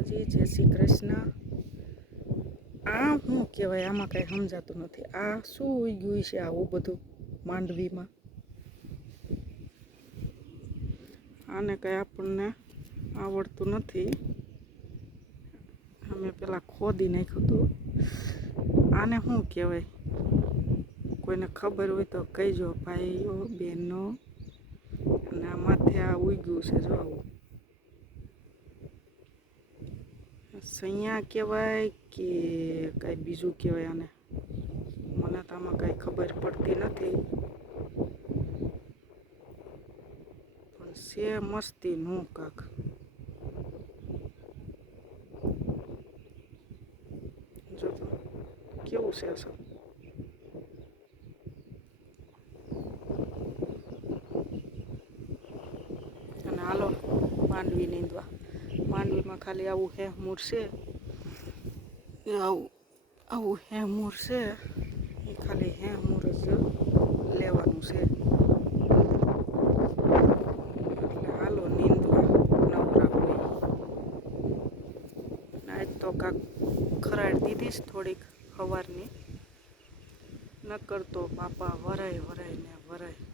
માતાજી, જય શ્રી કૃષ્ણ. આ શું કહેવાય, આમાં કાંઈ સમજાતું નથી. આ શું ઉગ્યું છે આવું બધું માંડવીમાં? આને કંઈ આપણને આવડતું નથી. અમે પેલા ખોદી નાખ્યું હતું. આને શું કહેવાય? કોઈને ખબર હોય તો કહીજો, ભાઈઓ, બહેનો. અને આ માથે આ ઉગ્યું છે જો આવું. સૈયા કહેવાય કે કાંઈ બીજું કહેવાય આને. મને તો આમાં કાંઈ ખબર પડતી નથી. પણ સે મસ્તી નું કાક. કેવું છે સર અને હાલો માંડવી નીંદવા. માંડવીમાં ખાલી આવું હે મૂરશે એ આવું આવું હે મૂરશે એ ખાલી હે મૂર જ લેવાનું છે. એટલે હાલો નીંદવા નવરા હોય આજ તો કાંક ખરાડ દીધીશ થોડીક સવારની ન કરતો બાપા વરાય વરાય ને વરાય.